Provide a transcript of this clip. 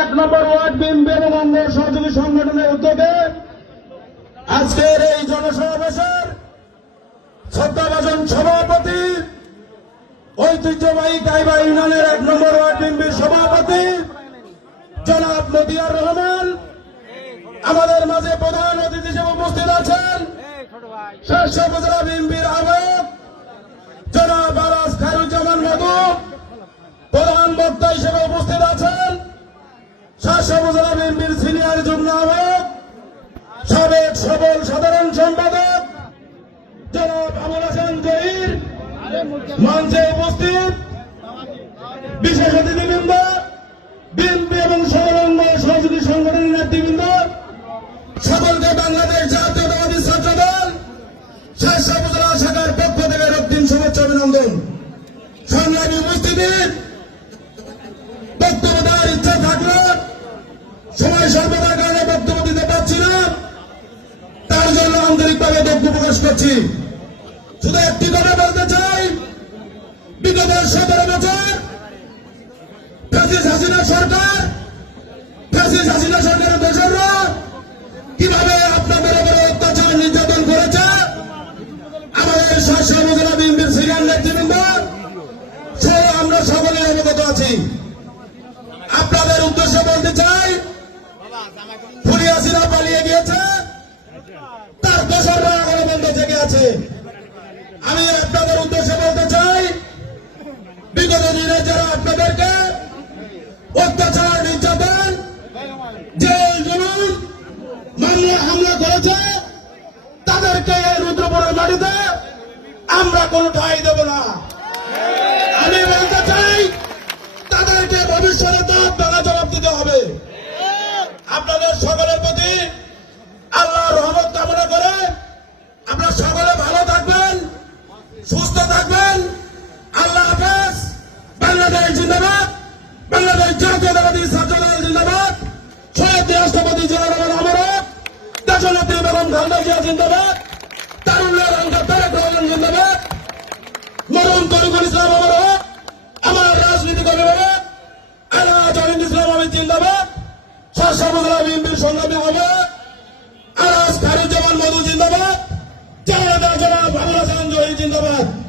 এক নম্বর word BNP এবং অঙ্গ সহযোগী সংগঠনের উদ্যোগে আজকের এই জনসমাবেশের শ্রদ্ধাভাজন সভাপতি ঐতিহ্যবাহী কাইবা ইউনিয়নের এক নম্বর ওয়ার্ড বিএনপির সভাপতি জনাব মতিয়ার রহমান। আমাদের মাঝে প্রধান অতিথি হিসেবে উপস্থিত আছেন। শেষ উপজেলা বিএনপির আহ্বায়ক শাসক উপজেলা বিএনপির এবং সংলগ্ন সহযোগী সংগঠনের নেতৃবৃন্দ, সকলকে বাংলাদেশ জাতীয়তাবাদী ছাত্র দল উপজেলা শাখার পক্ষ থেকে রক্তিম শুভেচ্ছা অভিনন্দন। সংগ্রামী উপস্থিতি দুঃখ প্রকাশ করছি। শুধু একটি কথা বলতে চাই, বিগত সতেরো বছর ফ্যাসিস হাসিনা সরকার ফ্যাসিস হাসিনা সরকারের দোষররা কীভাবে আপনাদের উপরে অত্যাচার নির্যাতন করেছে? আমাদের শাসক উপজেলা বিএনপির সিনিয়র নেতৃবৃন্দ সহ আমরা সকলে অবগত আছি। আপনাদের উদ্দেশ্যে বলতে চাই ফুলিয়াসিরা পালিয়ে আমি আপনাদের উদ্দেশ্যে বলতে চাই, বিগত দিনে যারা আপনাদেরকে অত্যাচার, নির্যাতন জুলুম, মামলা, হামলা করেছে, তাদেরকে এই রুদ্রপুরের মাটিতে আমরা কোনো ঠাই দেব না। আমি বলতে চাই, তাদেরকে ভবিষ্যতে তার বেলা জবাব দিতে হবে। আপনাদের সকলের প্রতি সুস্থ থাকবেন। আল্লাহ হাফেজ। বাংলাদেশ জিন্দাবাদ। বাংলাদেশ জাতীয়তাবাদী ছাত্রদল জিন্দাবাদ। শহীদ রাষ্ট্রপতি জিয়া রহমান আমরত দেশনেত্রী বেগম খালেদা জিয়া জিন্দাবাদ। তারুল্লাহ রঙ্গা তারেক রহমান জিন্দাবাদ। মরুন তরিকুল ইসলাম আমরত আমার রাজনীতিক অভিভাবক আল্লাহ জলিন ইসলাম আমি জিন্দাবাদ। শাসক বিএনপির সংগ্রামী আহ্বায়ক। जिंदाबाद.